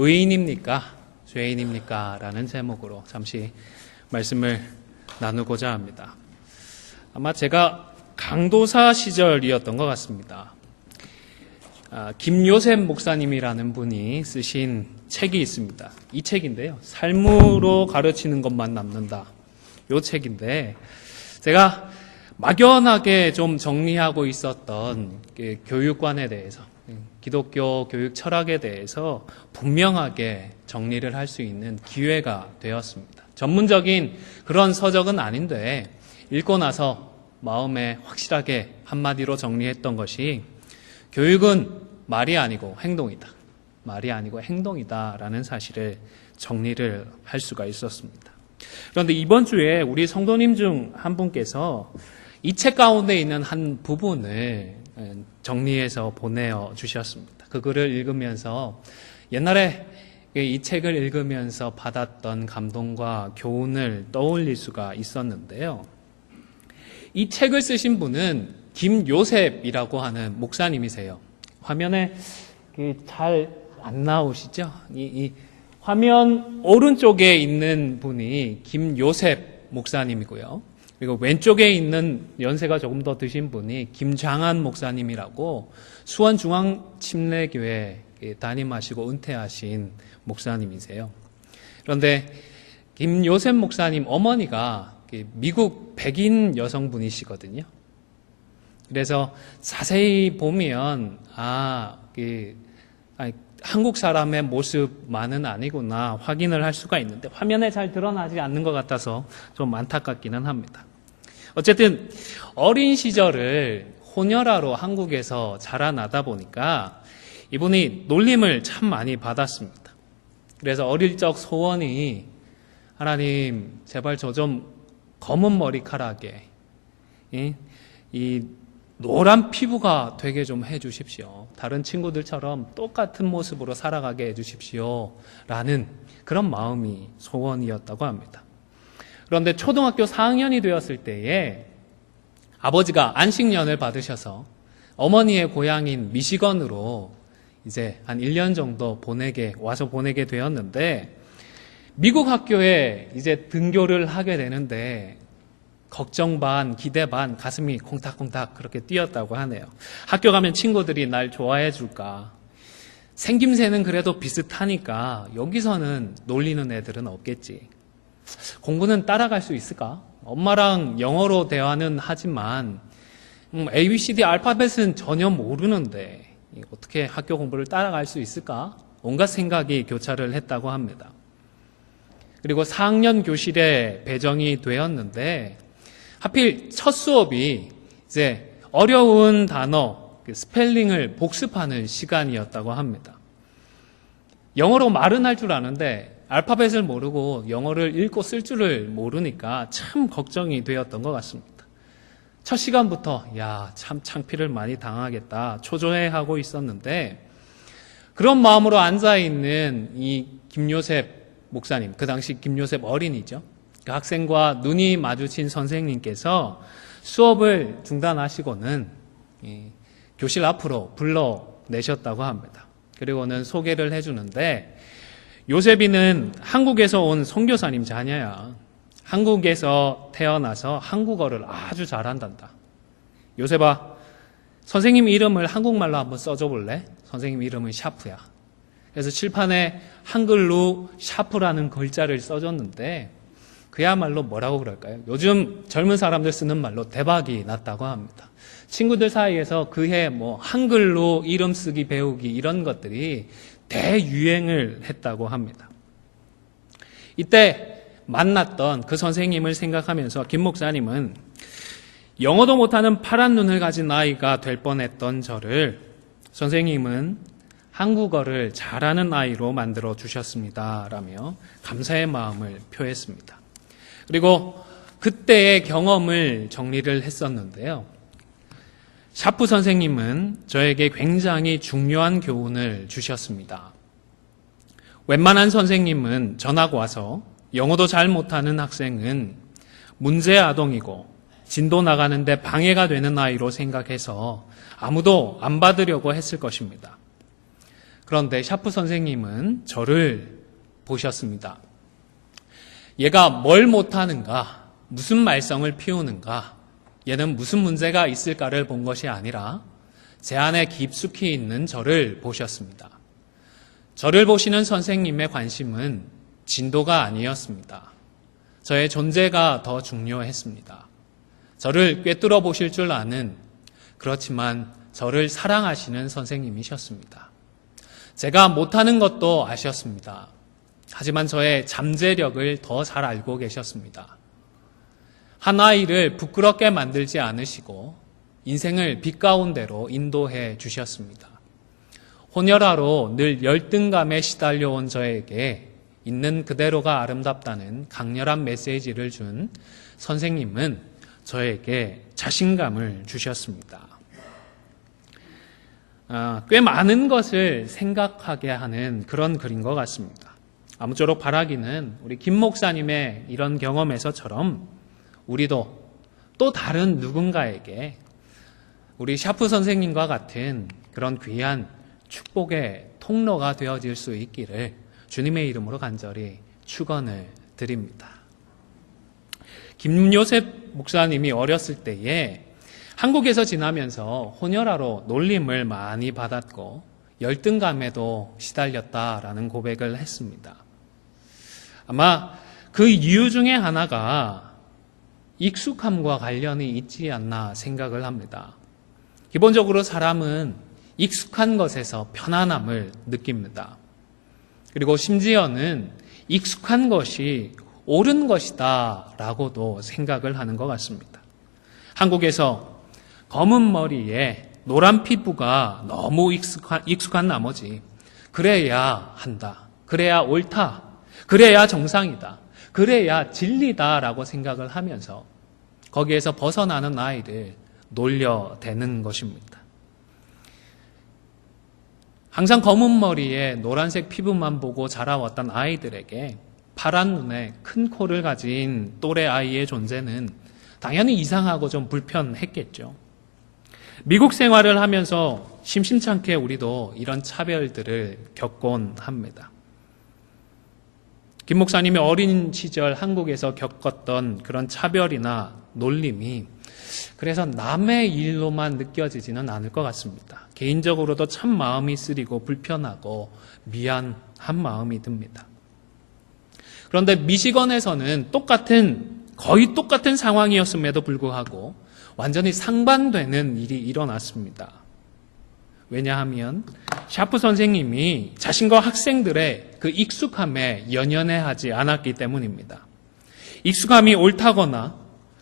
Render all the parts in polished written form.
의인입니까? 죄인입니까? 라는 제목으로 잠시 말씀을 나누고자 합니다. 아마 제가 강도사 시절이었던 것 같습니다. 김요셉 목사님이라는 분이 쓰신 책이 있습니다. 이 책인데요. 삶으로 가르치는 것만 남는다. 이 책인데 제가 막연하게 좀 정리하고 있었던 교육관에 대해서, 기독교 교육 철학에 대해서 분명하게 정리를 할 수 있는 기회가 되었습니다. 전문적인 그런 서적은 아닌데 읽고 나서 마음에 확실하게 한마디로 정리했던 것이 교육은 말이 아니고 행동이다. 말이 아니고 행동이다라는 사실을 정리를 할 수가 있었습니다. 그런데 이번 주에 우리 성도님 중 한 분께서 이 책 가운데 있는 한 부분을 정리해서 보내어 주셨습니다. 그 글을 읽으면서 옛날에 이 책을 읽으면서 받았던 감동과 교훈을 떠올릴 수가 있었는데요. 이 책을 쓰신 분은 김요셉이라고 하는 목사님이세요. 화면에 잘 안 나오시죠? 이 화면 오른쪽에 있는 분이 김요셉 목사님이고요. 그리고 왼쪽에 있는 연세가 조금 더 드신 분이 김장한 목사님이라고 수원중앙침례교회 담임하시고 은퇴하신 목사님이세요. 그런데 김요셉 목사님 어머니가 미국 백인 여성분이시거든요. 그래서 자세히 보면 한국 사람의 모습만은 아니구나 확인을 할 수가 있는데 화면에 잘 드러나지 않는 것 같아서 좀 안타깝기는 합니다. 어쨌든 어린 시절을 혼혈아로 한국에서 자라나다 보니까 이분이 놀림을 참 많이 받았습니다. 그래서 어릴 적 소원이 하나님 제발 저 좀 검은 머리카락에 이 노란 피부가 되게 좀 해주십시오. 다른 친구들처럼 똑같은 모습으로 살아가게 해주십시오. 라는 그런 마음이 소원이었다고 합니다. 그런데 초등학교 4학년이 되었을 때에 아버지가 안식년을 받으셔서 어머니의 고향인 미시건으로 이제 한 1년 정도 와서 보내게 되었는데 미국 학교에 이제 등교를 하게 되는데 걱정 반, 기대 반, 가슴이 콩닥콩닥 그렇게 뛰었다고 하네요. 학교 가면 친구들이 날 좋아해 줄까? 생김새는 그래도 비슷하니까 여기서는 놀리는 애들은 없겠지. 공부는 따라갈 수 있을까? 엄마랑 영어로 대화는 하지만 ABCD 알파벳은 전혀 모르는데 어떻게 학교 공부를 따라갈 수 있을까? 온갖 생각이 교차를 했다고 합니다. 그리고 4학년 교실에 배정이 되었는데 하필 첫 수업이 이제 어려운 단어, 스펠링을 복습하는 시간이었다고 합니다. 영어로 말은 할 줄 아는데 알파벳을 모르고 영어를 읽고 쓸 줄을 모르니까 참 걱정이 되었던 것 같습니다. 첫 시간부터 참 창피를 많이 당하겠다 초조해하고 있었는데 그런 마음으로 앉아있는 이 김요셉 목사님, 그 당시 김요셉 어린이죠. 그 학생과 눈이 마주친 선생님께서 수업을 중단하시고는 교실 앞으로 불러내셨다고 합니다. 그리고는 소개를 해주는데 요셉이는 한국에서 온 선교사님 자녀야. 한국에서 태어나서 한국어를 아주 잘한단다. 요셉아, 선생님 이름을 한국말로 한번 써줘 볼래? 선생님 이름은 샤프야. 그래서 칠판에 한글로 샤프라는 글자를 써줬는데 그야말로 뭐라고 그럴까요? 요즘 젊은 사람들 쓰는 말로 대박이 났다고 합니다. 친구들 사이에서 그해 한글로 이름 쓰기 배우기 이런 것들이 대유행을 했다고 합니다. 이때 만났던 그 선생님을 생각하면서 김 목사님은 영어도 못하는 파란 눈을 가진 아이가 될 뻔했던 저를 선생님은 한국어를 잘하는 아이로 만들어 주셨습니다. 라며 감사의 마음을 표했습니다. 그리고 그때의 경험을 정리를 했었는데요. 샤프 선생님은 저에게 굉장히 중요한 교훈을 주셨습니다. 웬만한 선생님은 전학 와서 영어도 잘 못하는 학생은 문제 아동이고 진도 나가는데 방해가 되는 아이로 생각해서 아무도 안 받으려고 했을 것입니다. 그런데 샤프 선생님은 저를 보셨습니다. 얘가 뭘 못하는가, 무슨 말썽을 피우는가, 얘는 무슨 문제가 있을까를 본 것이 아니라 제 안에 깊숙이 있는 저를 보셨습니다. 저를 보시는 선생님의 관심은 진도가 아니었습니다. 저의 존재가 더 중요했습니다. 저를 꿰뚫어 보실 줄 아는, 그렇지만 저를 사랑하시는 선생님이셨습니다. 제가 못하는 것도 아셨습니다. 하지만 저의 잠재력을 더 잘 알고 계셨습니다. 한 아이를 부끄럽게 만들지 않으시고 인생을 빛 가운데로 인도해 주셨습니다. 혼혈아로 늘 열등감에 시달려온 저에게 있는 그대로가 아름답다는 강렬한 메시지를 준 선생님은 저에게 자신감을 주셨습니다. 꽤 많은 것을 생각하게 하는 그런 글인 것 같습니다. 아무쪼록 바라기는 우리 김 목사님의 이런 경험에서처럼 우리도 또 다른 누군가에게 우리 샤프 선생님과 같은 그런 귀한 축복의 통로가 되어질 수 있기를 주님의 이름으로 간절히 축원을 드립니다. 김요셉 목사님이 어렸을 때에 한국에서 지나면서 혼혈아로 놀림을 많이 받았고 열등감에도 시달렸다라는 고백을 했습니다. 아마 그 이유 중에 하나가 익숙함과 관련이 있지 않나 생각을 합니다. 기본적으로 사람은 익숙한 것에서 편안함을 느낍니다. 그리고 심지어는 익숙한 것이 옳은 것이다 라고도 생각을 하는 것 같습니다. 한국에서 검은 머리에 노란 피부가 너무 익숙한 나머지 그래야 한다, 그래야 옳다, 그래야 정상이다, 그래야 진리다라고 생각을 하면서 거기에서 벗어나는 아이를 놀려대는 것입니다. 항상 검은 머리에 노란색 피부만 보고 자라왔던 아이들에게 파란 눈에 큰 코를 가진 또래 아이의 존재는 당연히 이상하고 좀 불편했겠죠. 미국 생활을 하면서 심심찮게 우리도 이런 차별들을 겪곤 합니다. 김 목사님이 어린 시절 한국에서 겪었던 그런 차별이나 놀림이 그래서 남의 일로만 느껴지지는 않을 것 같습니다. 개인적으로도 참 마음이 쓰리고 불편하고 미안한 마음이 듭니다. 그런데 미시건에서는 거의 똑같은 상황이었음에도 불구하고 완전히 상반되는 일이 일어났습니다. 왜냐하면 샤프 선생님이 자신과 학생들의 그 익숙함에 연연해하지 않았기 때문입니다. 익숙함이 옳다거나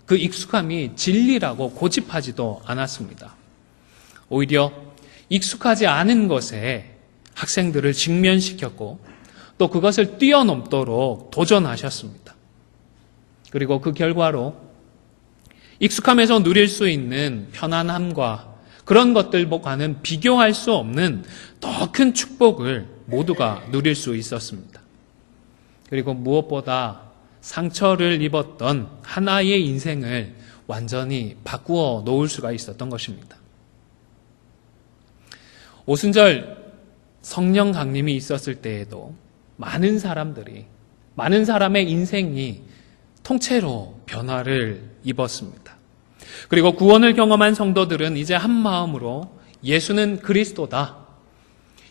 그 익숙함이 진리라고 고집하지도 않았습니다. 오히려 익숙하지 않은 것에 학생들을 직면시켰고 또 그것을 뛰어넘도록 도전하셨습니다. 그리고 그 결과로 익숙함에서 누릴 수 있는 편안함과 그런 것들과는 비교할 수 없는 더 큰 축복을 모두가 누릴 수 있었습니다. 그리고 무엇보다 상처를 입었던 하나의 인생을 완전히 바꾸어 놓을 수가 있었던 것입니다. 오순절 성령 강림이 있었을 때에도 많은 사람의 인생이 통째로 변화를 입었습니다. 그리고 구원을 경험한 성도들은 이제 한 마음으로 예수는 그리스도다,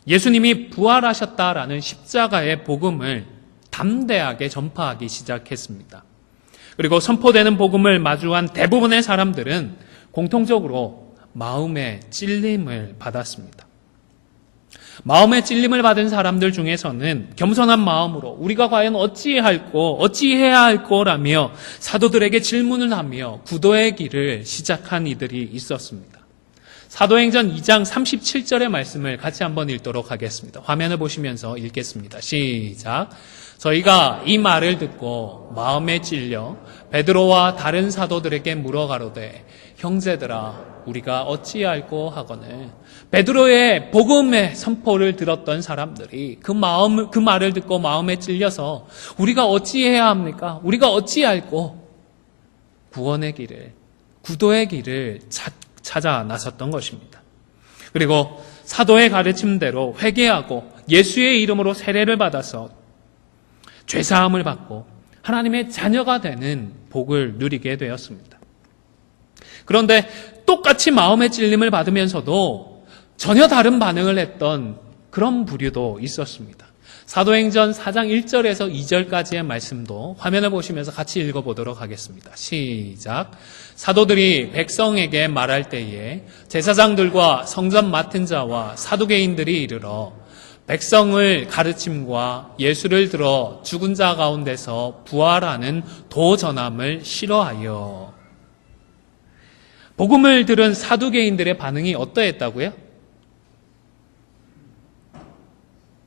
예수님이 부활하셨다라는 십자가의 복음을 담대하게 전파하기 시작했습니다. 그리고 선포되는 복음을 마주한 대부분의 사람들은 공통적으로 마음의 찔림을 받았습니다. 마음의 찔림을 받은 사람들 중에서는 겸손한 마음으로 우리가 과연 어찌해야 할꼬라며 사도들에게 질문을 하며 구도의 길을 시작한 이들이 있었습니다. 사도행전 2장 37절의 말씀을 같이 한번 읽도록 하겠습니다. 화면을 보시면서 읽겠습니다. 시작. 저희가 이 말을 듣고 마음에 찔려 베드로와 다른 사도들에게 물어가로되 형제들아 우리가 어찌할꼬 하거늘. 베드로의 복음의 선포를 들었던 사람들이 그 말을 듣고 마음에 찔려서 우리가 어찌해야 합니까? 우리가 어찌할꼬? 구원의 길을, 구도의 길을 찾아 나섰던 것입니다. 그리고 사도의 가르침대로 회개하고 예수의 이름으로 세례를 받아서 죄사함을 받고 하나님의 자녀가 되는 복을 누리게 되었습니다. 그런데 똑같이 마음의 찔림을 받으면서도 전혀 다른 반응을 했던 그런 부류도 있었습니다. 사도행전 4장 1절에서 2절까지의 말씀도 화면을 보시면서 같이 읽어보도록 하겠습니다. 시작. 사도들이 백성에게 말할 때에 제사장들과 성전 맡은 자와 사두개인들이 이르러 백성을 가르침과 예수를 들어 죽은 자 가운데서 부활하는 도전함을 싫어하여. 복음을 들은 사두개인들의 반응이 어떠했다고요?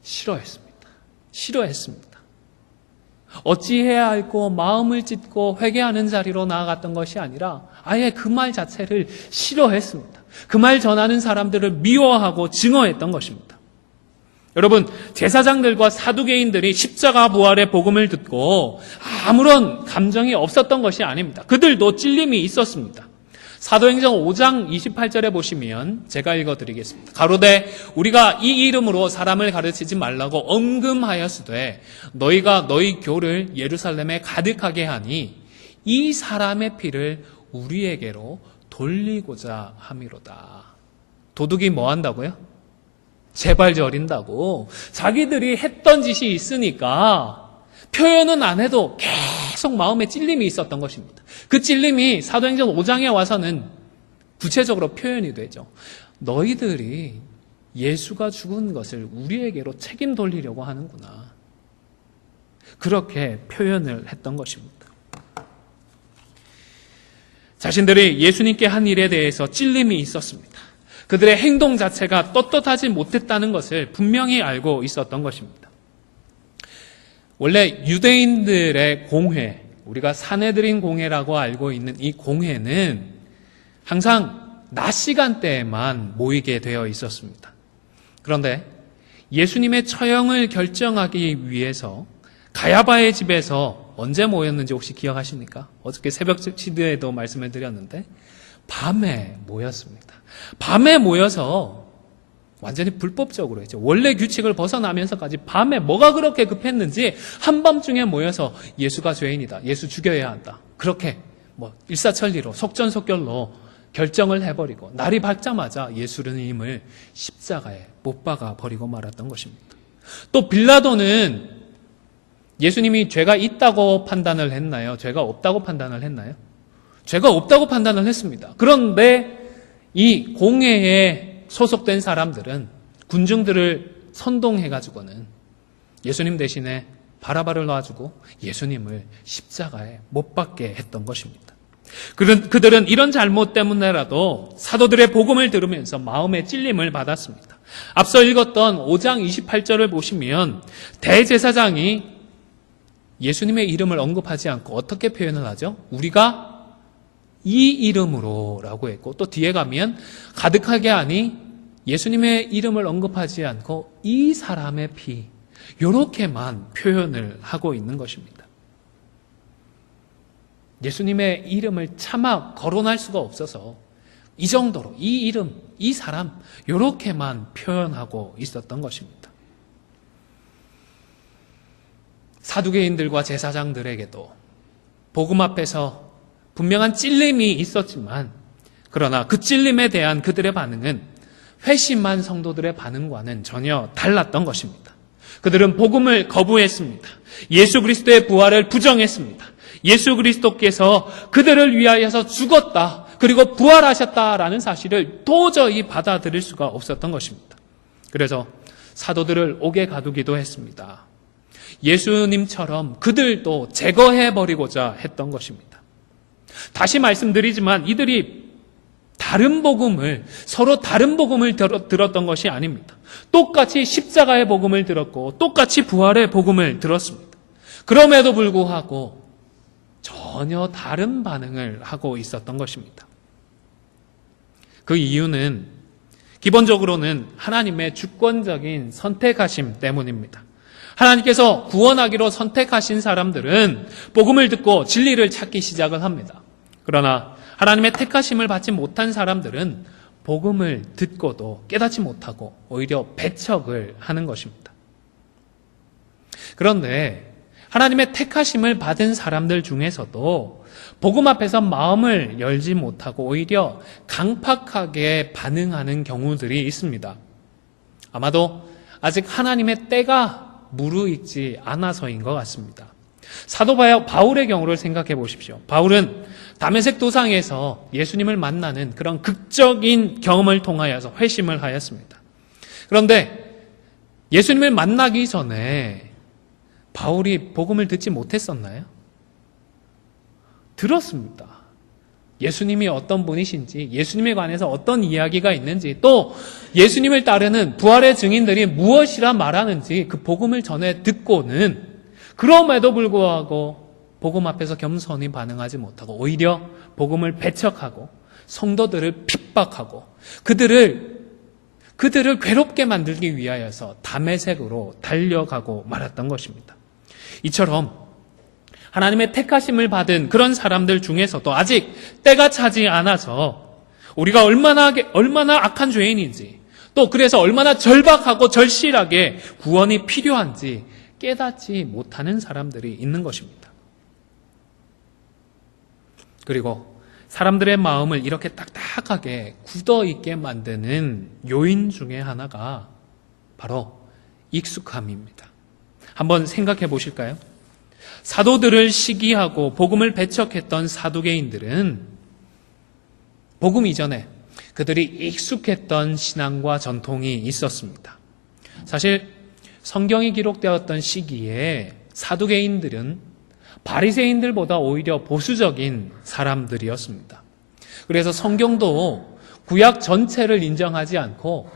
싫어했습니다. 어찌해야 할고 마음을 찢고 회개하는 자리로 나아갔던 것이 아니라 아예 그 말 자체를 싫어했습니다. 그 말 전하는 사람들을 미워하고 증오했던 것입니다. 여러분, 제사장들과 사두개인들이 십자가 부활의 복음을 듣고 아무런 감정이 없었던 것이 아닙니다. 그들도 찔림이 있었습니다. 사도행전 5장 28절에 보시면 제가 읽어드리겠습니다. 가로되 우리가 이 이름으로 사람을 가르치지 말라고 엄금하였으되 너희가 너희 교를 예루살렘에 가득하게 하니 이 사람의 피를 우리에게로 돌리고자 함이로다. 도둑이 뭐 한다고요? 제발 저린다고. 자기들이 했던 짓이 있으니까 표현은 안 해도 계속 마음에 찔림이 있었던 것입니다. 그 찔림이 사도행전 5장에 와서는 구체적으로 표현이 되죠. 너희들이 예수가 죽은 것을 우리에게로 책임 돌리려고 하는구나. 그렇게 표현을 했던 것입니다. 자신들이 예수님께 한 일에 대해서 찔림이 있었습니다. 그들의 행동 자체가 떳떳하지 못했다는 것을 분명히 알고 있었던 것입니다. 원래 유대인들의 공회, 우리가 사내들인 공회라고 알고 있는 이 공회는 항상 낮 시간대에만 모이게 되어 있었습니다. 그런데 예수님의 처형을 결정하기 위해서 가야바의 집에서 언제 모였는지 혹시 기억하십니까? 어저께 새벽 시대에도 말씀을 드렸는데 밤에 모였습니다. 밤에 모여서 완전히 불법적으로 했죠. 원래 규칙을 벗어나면서까지 밤에 뭐가 그렇게 급했는지 한밤중에 모여서 예수가 죄인이다. 예수 죽여야 한다. 그렇게 일사천리로 속전속결로 결정을 해버리고 날이 밝자마자 예수님을 십자가에 못 박아 버리고 말았던 것입니다. 또 빌라도는 예수님이 죄가 있다고 판단을 했나요? 죄가 없다고 판단을 했나요? 죄가 없다고 판단을 했습니다. 그런데 이 공회에 소속된 사람들은 군중들을 선동해가지고는 예수님 대신에 바라바를 놔주고 예수님을 십자가에 못 박게 했던 것입니다. 그들은 이런 잘못 때문에라도 사도들의 복음을 들으면서 마음의 찔림을 받았습니다. 앞서 읽었던 5장 28절을 보시면 대제사장이 예수님의 이름을 언급하지 않고 어떻게 표현을 하죠? 우리가 이 이름으로 라고 했고 또 뒤에 가면 가득하게 하니 예수님의 이름을 언급하지 않고 이 사람의 피 이렇게만 표현을 하고 있는 것입니다. 예수님의 이름을 차마 거론할 수가 없어서 이 정도로 이 이름, 이 사람 이렇게만 표현하고 있었던 것입니다. 사두개인들과 제사장들에게도 복음 앞에서 분명한 찔림이 있었지만 그러나 그 찔림에 대한 그들의 반응은 회심한 성도들의 반응과는 전혀 달랐던 것입니다. 그들은 복음을 거부했습니다. 예수 그리스도의 부활을 부정했습니다. 예수 그리스도께서 그들을 위하여서 죽었다 그리고 부활하셨다라는 사실을 도저히 받아들일 수가 없었던 것입니다. 그래서 사도들을 옥에 가두기도 했습니다. 예수님처럼 그들도 제거해버리고자 했던 것입니다. 다시 말씀드리지만 이들이 서로 다른 복음을 들었던 것이 아닙니다. 똑같이 십자가의 복음을 들었고 똑같이 부활의 복음을 들었습니다. 그럼에도 불구하고 전혀 다른 반응을 하고 있었던 것입니다. 그 이유는 기본적으로는 하나님의 주권적인 선택하심 때문입니다. 하나님께서 구원하기로 선택하신 사람들은 복음을 듣고 진리를 찾기 시작을 합니다. 그러나 하나님의 택하심을 받지 못한 사람들은 복음을 듣고도 깨닫지 못하고 오히려 배척을 하는 것입니다. 그런데 하나님의 택하심을 받은 사람들 중에서도 복음 앞에서 마음을 열지 못하고 오히려 강팍하게 반응하는 경우들이 있습니다. 아마도 아직 하나님의 때가 무르익지 않아서인 것 같습니다. 사도 바울의 경우를 생각해 보십시오. 바울은 다메섹 도상에서 예수님을 만나는 그런 극적인 경험을 통하여서 회심을 하였습니다. 그런데 예수님을 만나기 전에 바울이 복음을 듣지 못했었나요? 들었습니다. 예수님이 어떤 분이신지, 예수님에 관해서 어떤 이야기가 있는지, 또 예수님을 따르는 부활의 증인들이 무엇이라 말하는지 그 복음을 전해 듣고는 그럼에도 불구하고 복음 앞에서 겸손히 반응하지 못하고 오히려 복음을 배척하고 성도들을 핍박하고 그들을 괴롭게 만들기 위하여서 다메섹으로 달려가고 말았던 것입니다. 이처럼 하나님의 택하심을 받은 그런 사람들 중에서도 아직 때가 차지 않아서 우리가 얼마나 악한 죄인인지, 또 그래서 얼마나 절박하고 절실하게 구원이 필요한지 깨닫지 못하는 사람들이 있는 것입니다. 그리고 사람들의 마음을 이렇게 딱딱하게 굳어있게 만드는 요인 중에 하나가 바로 익숙함입니다. 한번 생각해 보실까요? 사도들을 시기하고 복음을 배척했던 사두개인들은 복음 이전에 그들이 익숙했던 신앙과 전통이 있었습니다. 사실 성경이 기록되었던 시기에 사두개인들은 바리새인들보다 오히려 보수적인 사람들이었습니다. 그래서 성경도 구약 전체를 인정하지 않고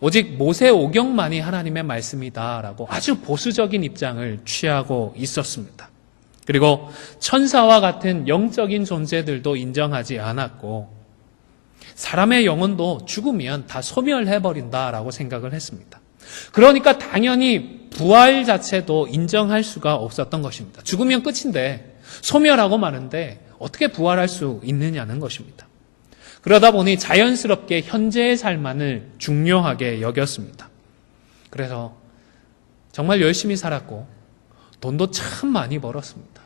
오직 모세 오경만이 하나님의 말씀이다라고 아주 보수적인 입장을 취하고 있었습니다. 그리고 천사와 같은 영적인 존재들도 인정하지 않았고 사람의 영혼도 죽으면 다 소멸해버린다라고 생각을 했습니다. 그러니까 당연히 부활 자체도 인정할 수가 없었던 것입니다. 죽으면 끝인데 소멸하고 마는데 어떻게 부활할 수 있느냐는 것입니다. 그러다 보니 자연스럽게 현재의 삶만을 중요하게 여겼습니다. 그래서 정말 열심히 살았고 돈도 참 많이 벌었습니다.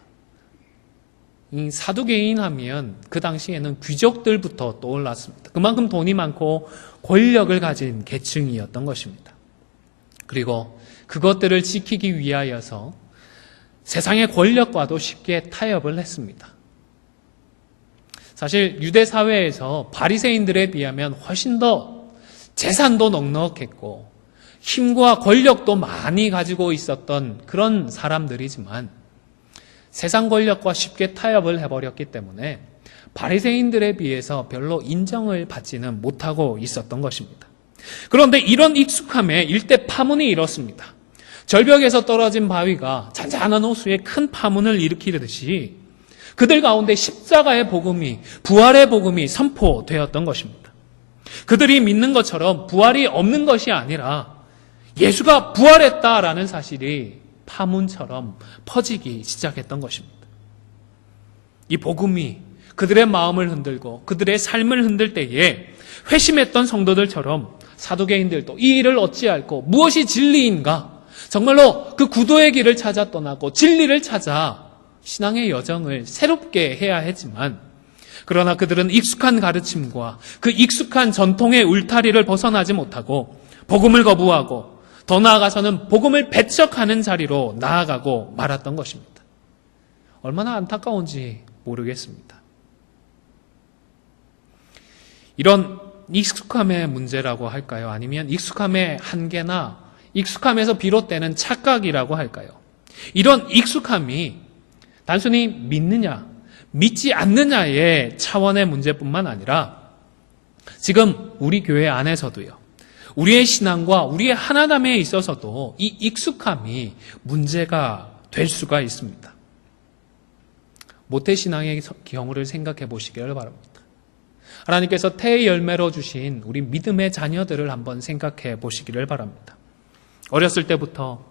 이 사두개인 하면 그 당시에는 귀족들부터 떠올랐습니다. 그만큼 돈이 많고 권력을 가진 계층이었던 것입니다. 그리고 그것들을 지키기 위하여서 세상의 권력과도 쉽게 타협을 했습니다. 사실 유대 사회에서 바리새인들에 비하면 훨씬 더 재산도 넉넉했고 힘과 권력도 많이 가지고 있었던 그런 사람들이지만 세상 권력과 쉽게 타협을 해버렸기 때문에 바리새인들에 비해서 별로 인정을 받지는 못하고 있었던 것입니다. 그런데 이런 익숙함에 일대 파문이 일었습니다. 절벽에서 떨어진 바위가 잔잔한 호수에 큰 파문을 일으키듯이 그들 가운데 십자가의 복음이, 부활의 복음이 선포되었던 것입니다. 그들이 믿는 것처럼 부활이 없는 것이 아니라 예수가 부활했다라는 사실이 파문처럼 퍼지기 시작했던 것입니다. 이 복음이 그들의 마음을 흔들고 그들의 삶을 흔들 때에 회심했던 성도들처럼 사두개인들도 이 일을 어찌할꼬 무엇이 진리인가? 정말로 그 구도의 길을 찾아 떠나고 진리를 찾아 신앙의 여정을 새롭게 해야 했지만 그러나 그들은 익숙한 가르침과 그 익숙한 전통의 울타리를 벗어나지 못하고 복음을 거부하고 더 나아가서는 복음을 배척하는 자리로 나아가고 말았던 것입니다. 얼마나 안타까운지 모르겠습니다. 이런 익숙함의 문제라고 할까요? 아니면 익숙함의 한계나 익숙함에서 비롯되는 착각이라고 할까요? 이런 익숙함이 단순히 믿느냐, 믿지 않느냐의 차원의 문제뿐만 아니라 지금 우리 교회 안에서도요, 우리의 신앙과 우리의 하나됨에 있어서도 이 익숙함이 문제가 될 수가 있습니다. 모태신앙의 경우를 생각해 보시기를 바랍니다. 하나님께서 태의 열매로 주신 우리 믿음의 자녀들을 한번 생각해 보시기를 바랍니다. 어렸을 때부터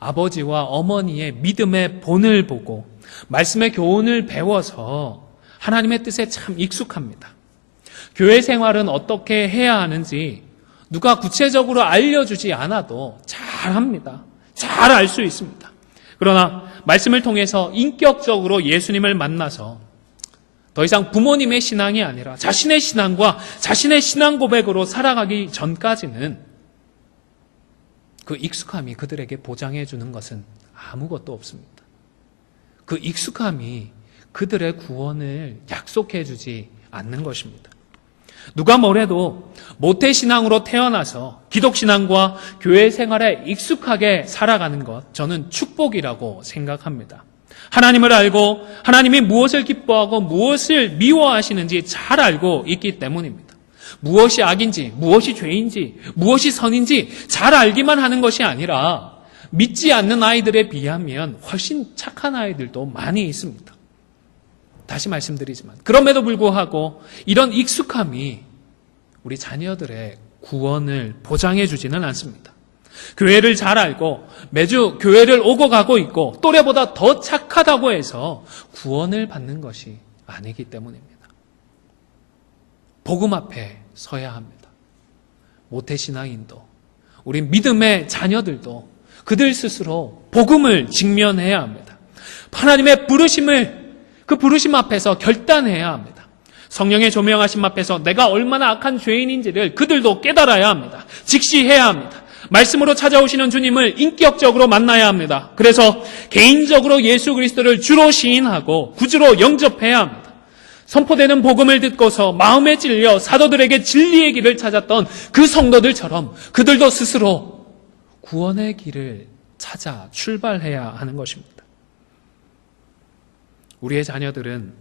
아버지와 어머니의 믿음의 본을 보고 말씀의 교훈을 배워서 하나님의 뜻에 참 익숙합니다. 교회 생활은 어떻게 해야 하는지 누가 구체적으로 알려주지 않아도 잘 합니다. 잘 알 수 있습니다. 그러나 말씀을 통해서 인격적으로 예수님을 만나서 더 이상 부모님의 신앙이 아니라 자신의 신앙과 자신의 신앙 고백으로 살아가기 전까지는 그 익숙함이 그들에게 보장해 주는 것은 아무것도 없습니다. 그 익숙함이 그들의 구원을 약속해 주지 않는 것입니다. 누가 뭐래도 모태신앙으로 태어나서 기독신앙과 교회 생활에 익숙하게 살아가는 것, 저는 축복이라고 생각합니다. 하나님을 알고 하나님이 무엇을 기뻐하고 무엇을 미워하시는지 잘 알고 있기 때문입니다. 무엇이 악인지, 무엇이 죄인지, 무엇이 선인지 잘 알기만 하는 것이 아니라 믿지 않는 아이들에 비하면 훨씬 착한 아이들도 많이 있습니다. 다시 말씀드리지만 그럼에도 불구하고 이런 익숙함이 우리 자녀들의 구원을 보장해 주지는 않습니다. 교회를 잘 알고 매주 교회를 오고 가고 있고 또래보다 더 착하다고 해서 구원을 받는 것이 아니기 때문입니다. 복음 앞에 서야 합니다. 모태신앙인도 우리 믿음의 자녀들도 그들 스스로 복음을 직면해야 합니다. 하나님의 부르심을 그 부르심 앞에서 결단해야 합니다. 성령의 조명하심 앞에서 내가 얼마나 악한 죄인인지를 그들도 깨달아야 합니다. 직시해야 합니다. 말씀으로 찾아오시는 주님을 인격적으로 만나야 합니다. 그래서 개인적으로 예수 그리스도를 주로 시인하고 구주로 영접해야 합니다. 선포되는 복음을 듣고서 마음에 찔려 사도들에게 진리의 길을 찾았던 그 성도들처럼 그들도 스스로 구원의 길을 찾아 출발해야 하는 것입니다. 우리의 자녀들은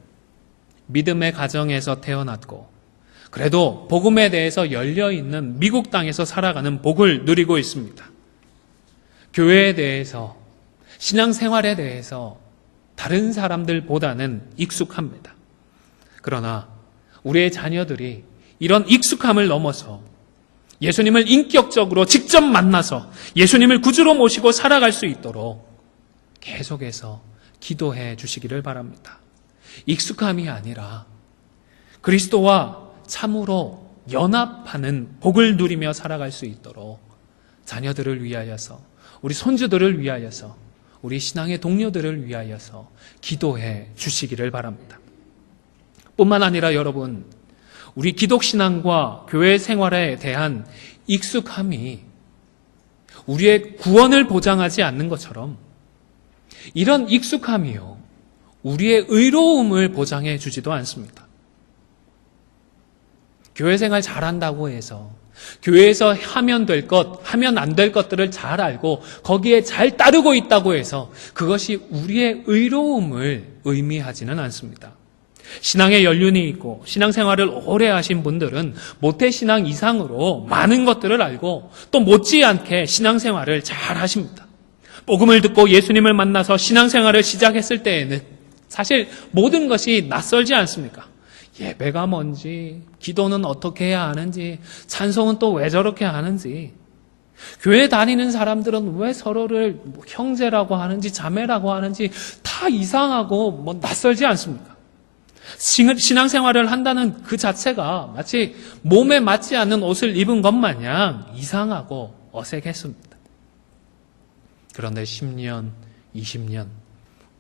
믿음의 가정에서 태어났고 그래도 복음에 대해서 열려있는 미국 땅에서 살아가는 복을 누리고 있습니다. 교회에 대해서, 신앙생활에 대해서 다른 사람들보다는 익숙합니다. 그러나 우리의 자녀들이 이런 익숙함을 넘어서 예수님을 인격적으로 직접 만나서 예수님을 구주로 모시고 살아갈 수 있도록 계속해서 기도해 주시기를 바랍니다. 익숙함이 아니라 그리스도와 참으로 연합하는 복을 누리며 살아갈 수 있도록 자녀들을 위하여서, 우리 손주들을 위하여서, 우리 신앙의 동료들을 위하여서 기도해 주시기를 바랍니다. 뿐만 아니라 여러분, 우리 기독신앙과 교회 생활에 대한 익숙함이 우리의 구원을 보장하지 않는 것처럼 이런 익숙함이요, 우리의 의로움을 보장해 주지도 않습니다. 교회 생활 잘한다고 해서 교회에서 하면 될 것, 하면 안 될 것들을 잘 알고 거기에 잘 따르고 있다고 해서 그것이 우리의 의로움을 의미하지는 않습니다. 신앙의 연륜이 있고 신앙생활을 오래 하신 분들은 모태신앙 이상으로 많은 것들을 알고 또 못지않게 신앙생활을 잘 하십니다. 복음을 듣고 예수님을 만나서 신앙생활을 시작했을 때에는 사실 모든 것이 낯설지 않습니까? 예배가 뭔지, 기도는 어떻게 해야 하는지, 찬송은 또 왜 저렇게 하는지, 교회 다니는 사람들은 왜 서로를 형제라고 하는지 자매라고 하는지 다 이상하고 낯설지 않습니까? 신앙생활을 한다는 그 자체가 마치 몸에 맞지 않는 옷을 입은 것 마냥 이상하고 어색했습니다. 그런데 10년, 20년,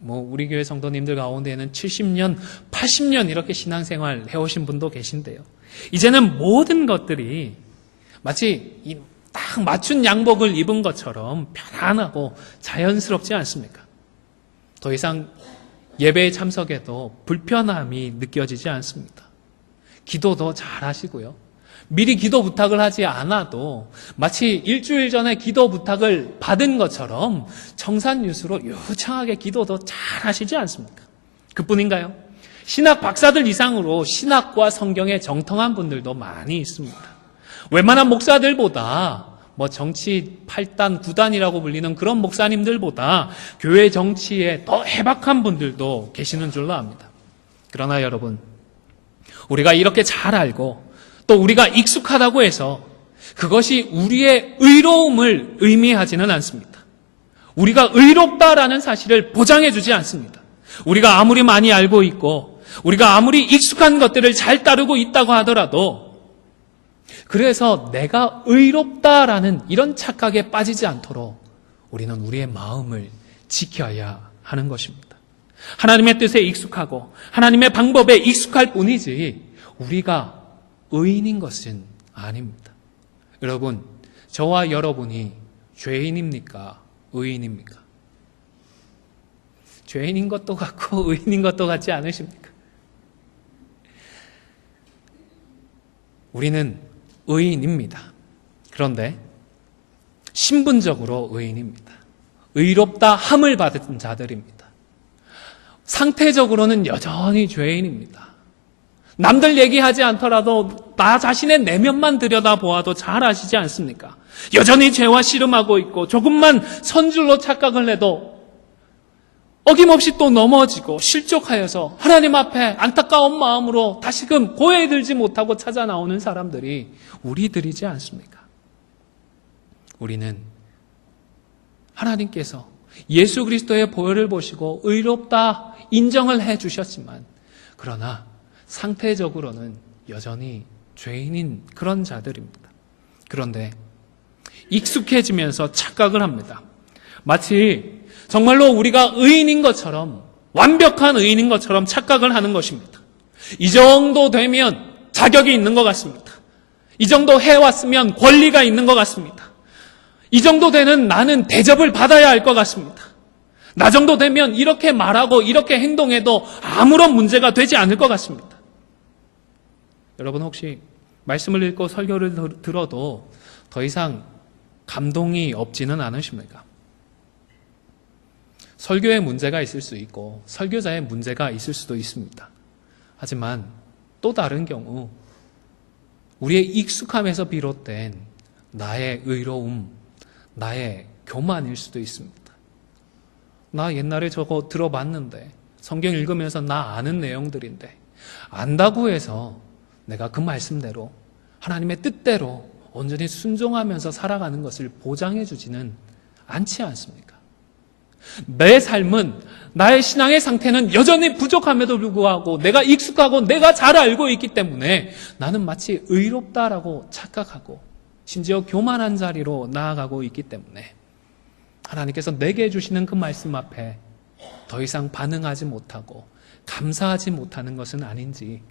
우리 교회 성도님들 가운데에는 70년, 80년 이렇게 신앙생활 해오신 분도 계신데요. 이제는 모든 것들이 마치 딱 맞춘 양복을 입은 것처럼 편안하고 자연스럽지 않습니까? 더 이상 예배에 참석해도 불편함이 느껴지지 않습니다. 기도도 잘 하시고요. 미리 기도 부탁을 하지 않아도 마치 일주일 전에 기도 부탁을 받은 것처럼 청산유수로 유창하게 기도도 잘 하시지 않습니까? 그뿐인가요? 신학 박사들 이상으로 신학과 성경에 정통한 분들도 많이 있습니다. 웬만한 목사들보다 정치 8단, 9단이라고 불리는 그런 목사님들보다 교회 정치에 더 해박한 분들도 계시는 줄로 압니다. 그러나 여러분, 우리가 이렇게 잘 알고 또 우리가 익숙하다고 해서 그것이 우리의 의로움을 의미하지는 않습니다. 우리가 의롭다라는 사실을 보장해 주지 않습니다. 우리가 아무리 많이 알고 있고 우리가 아무리 익숙한 것들을 잘 따르고 있다고 하더라도 그래서 내가 의롭다라는 이런 착각에 빠지지 않도록 우리는 우리의 마음을 지켜야 하는 것입니다. 하나님의 뜻에 익숙하고 하나님의 방법에 익숙할 뿐이지 우리가 의인인 것은 아닙니다. 여러분, 저와 여러분이 죄인입니까? 의인입니까? 죄인인 것도 같고 의인인 것도 같지 않으십니까? 우리는 의인입니다. 그런데 신분적으로 의인입니다. 의롭다 함을 받은 자들입니다. 상태적으로는 여전히 죄인입니다. 남들 얘기하지 않더라도 나 자신의 내면만 들여다보아도 잘 아시지 않습니까? 여전히 죄와 씨름하고 있고 조금만 선줄로 착각을 해도 어김없이 또 넘어지고 실족하여서 하나님 앞에 안타까운 마음으로 다시금 고해 들지 못하고 찾아 나오는 사람들이 우리들이지 않습니까? 우리는 하나님께서 예수 그리스도의 보혈을 보시고 의롭다 인정을 해 주셨지만 그러나 상태적으로는 여전히 죄인인 그런 자들입니다. 그런데 익숙해지면서 착각을 합니다. 마치 정말로 우리가 의인인 것처럼 완벽한 의인인 것처럼 착각을 하는 것입니다. 이 정도 되면 자격이 있는 것 같습니다. 이 정도 해왔으면 권리가 있는 것 같습니다. 이 정도 되는 나는 대접을 받아야 할 것 같습니다. 나 정도 되면 이렇게 말하고 이렇게 행동해도 아무런 문제가 되지 않을 것 같습니다. 여러분 혹시 말씀을 읽고 설교를 들어도 더 이상 감동이 없지는 않으십니까? 설교에 문제가 있을 수 있고 설교자의 문제가 있을 수도 있습니다. 하지만 또 다른 경우 우리의 익숙함에서 비롯된 나의 의로움, 나의 교만일 수도 있습니다. 나 옛날에 저거 들어봤는데 성경 읽으면서 나 아는 내용들인데 안다고 해서 내가 그 말씀대로 하나님의 뜻대로 온전히 순종하면서 살아가는 것을 보장해 주지는 않지 않습니까? 내 삶은 나의 신앙의 상태는 여전히 부족함에도 불구하고 내가 익숙하고 내가 잘 알고 있기 때문에 나는 마치 의롭다라고 착각하고 심지어 교만한 자리로 나아가고 있기 때문에 하나님께서 내게 주시는 그 말씀 앞에 더 이상 반응하지 못하고 감사하지 못하는 것은 아닌지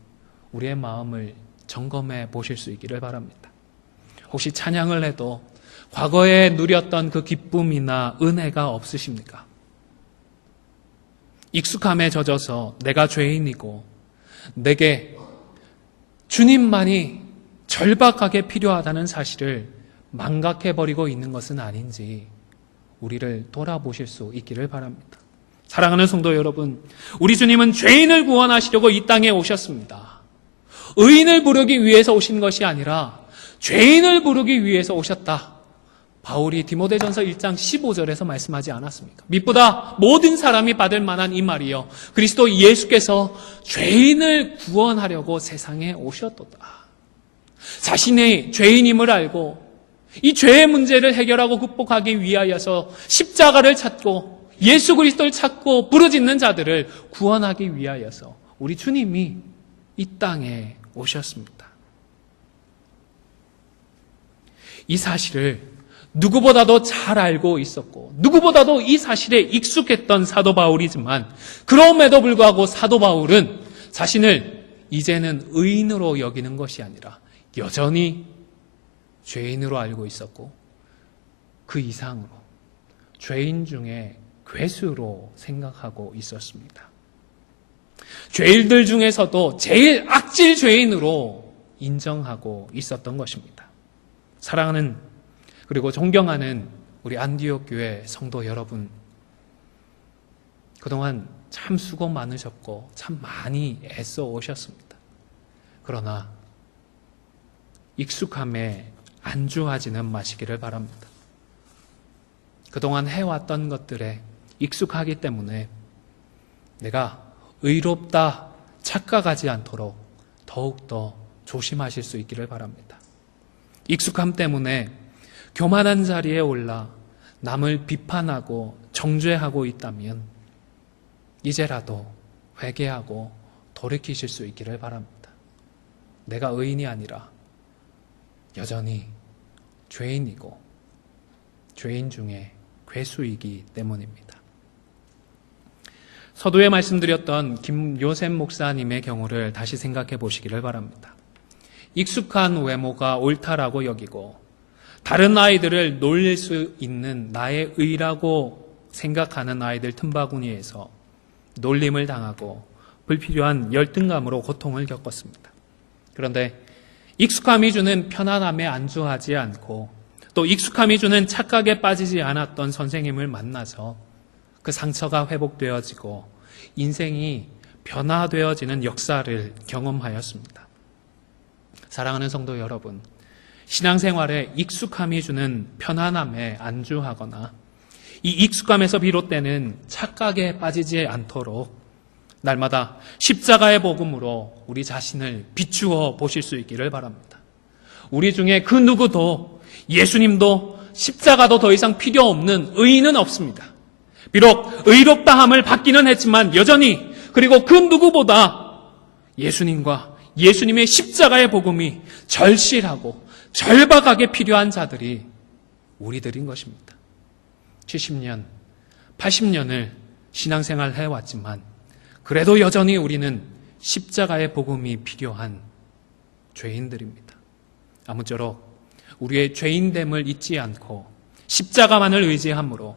우리의 마음을 점검해 보실 수 있기를 바랍니다. 혹시 찬양을 해도 과거에 누렸던 그 기쁨이나 은혜가 없으십니까? 익숙함에 젖어서 내가 죄인이고 내게 주님만이 절박하게 필요하다는 사실을 망각해버리고 있는 것은 아닌지 우리를 돌아보실 수 있기를 바랍니다. 사랑하는 성도 여러분, 우리 주님은 죄인을 구원하시려고 이 땅에 오셨습니다. 의인을 부르기 위해서 오신 것이 아니라 죄인을 부르기 위해서 오셨다. 바울이 디모데전서 1장 15절에서 말씀하지 않았습니까? 밑보다 모든 사람이 받을 만한 이 말이요, 그리스도 예수께서 죄인을 구원하려고 세상에 오셨도다. 자신의 죄인임을 알고 이 죄의 문제를 해결하고 극복하기 위하여서 십자가를 찾고 예수 그리스도를 찾고 부르짖는 자들을 구원하기 위하여서 우리 주님이 이 땅에 오셨습니다. 이 사실을 누구보다도 잘 알고 있었고 누구보다도 이 사실에 익숙했던 사도 바울이지만 그럼에도 불구하고 사도 바울은 자신을 이제는 의인으로 여기는 것이 아니라 여전히 죄인으로 알고 있었고 그 이상으로 죄인 중에 괴수로 생각하고 있었습니다. 죄인들 중에서도 제일 악질 죄인으로 인정하고 있었던 것입니다. 사랑하는 그리고 존경하는 우리 안디옥 교회 성도 여러분, 그동안 참 수고 많으셨고 참 많이 애써 오셨습니다. 그러나 익숙함에 안주하지는 마시기를 바랍니다. 그동안 해왔던 것들에 익숙하기 때문에 내가 의롭다 착각하지 않도록 더욱더 조심하실 수 있기를 바랍니다. 익숙함 때문에 교만한 자리에 올라 남을 비판하고 정죄하고 있다면 이제라도 회개하고 돌이키실 수 있기를 바랍니다. 내가 의인이 아니라 여전히 죄인이고 죄인 중에 괴수이기 때문입니다. 서두에 말씀드렸던 김요셉 목사님의 경우를 다시 생각해 보시기를 바랍니다. 익숙한 외모가 옳다라고 여기고 다른 아이들을 놀릴 수 있는 나의 의라고 생각하는 아이들 틈바구니에서 놀림을 당하고 불필요한 열등감으로 고통을 겪었습니다. 그런데 익숙함이 주는 편안함에 안주하지 않고 또 익숙함이 주는 착각에 빠지지 않았던 선생님을 만나서 그 상처가 회복되어지고 인생이 변화되어지는 역사를 경험하였습니다. 사랑하는 성도 여러분, 신앙생활에 익숙함이 주는 편안함에 안주하거나 이 익숙함에서 비롯되는 착각에 빠지지 않도록 날마다 십자가의 복음으로 우리 자신을 비추어 보실 수 있기를 바랍니다. 우리 중에 그 누구도 예수님도 십자가도 더 이상 필요 없는 의인은 없습니다. 비록 의롭다함을 받기는 했지만 여전히 그리고 그 누구보다 예수님과 예수님의 십자가의 복음이 절실하고 절박하게 필요한 자들이 우리들인 것입니다. 70년, 80년을 신앙생활을 해왔지만 그래도 여전히 우리는 십자가의 복음이 필요한 죄인들입니다. 아무쪼록 우리의 죄인됨을 잊지 않고 십자가만을 의지함으로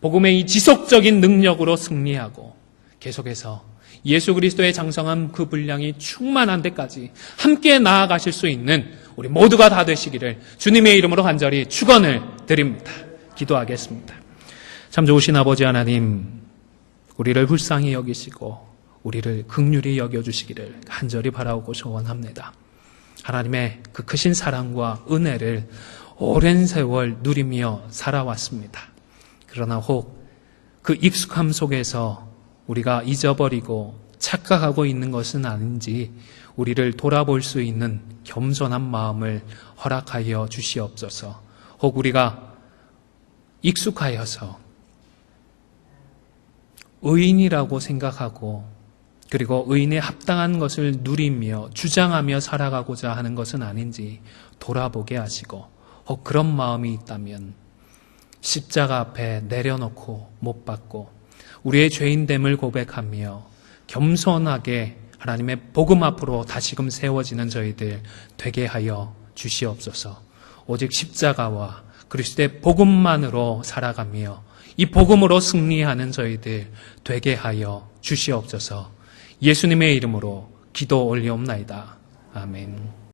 복음의 이 지속적인 능력으로 승리하고 계속해서 예수 그리스도의 장성한 그 분량이 충만한 데까지 함께 나아가실 수 있는 우리 모두가 다 되시기를 주님의 이름으로 간절히 축원을 드립니다. 기도하겠습니다. 참 좋으신 아버지 하나님, 우리를 불쌍히 여기시고 우리를 긍휼히 여겨주시기를 간절히 바라오고 소원합니다. 하나님의 그 크신 사랑과 은혜를 오랜 세월 누리며 살아왔습니다. 그러나 혹 그 익숙함 속에서 우리가 잊어버리고 착각하고 있는 것은 아닌지 우리를 돌아볼 수 있는 겸손한 마음을 허락하여 주시옵소서. 혹 우리가 익숙하여서 의인이라고 생각하고 그리고 의인에 합당한 것을 누리며 주장하며 살아가고자 하는 것은 아닌지 돌아보게 하시고 혹 그런 마음이 있다면 십자가 앞에 내려놓고 못 박고 우리의 죄인됨을 고백하며 겸손하게 하나님의 복음 앞으로 다시금 세워지는 저희들 되게 하여 주시옵소서. 오직 십자가와 그리스도의 복음만으로 살아가며 이 복음으로 승리하는 저희들 되게 하여 주시옵소서. 예수님의 이름으로 기도 올리옵나이다. 아멘.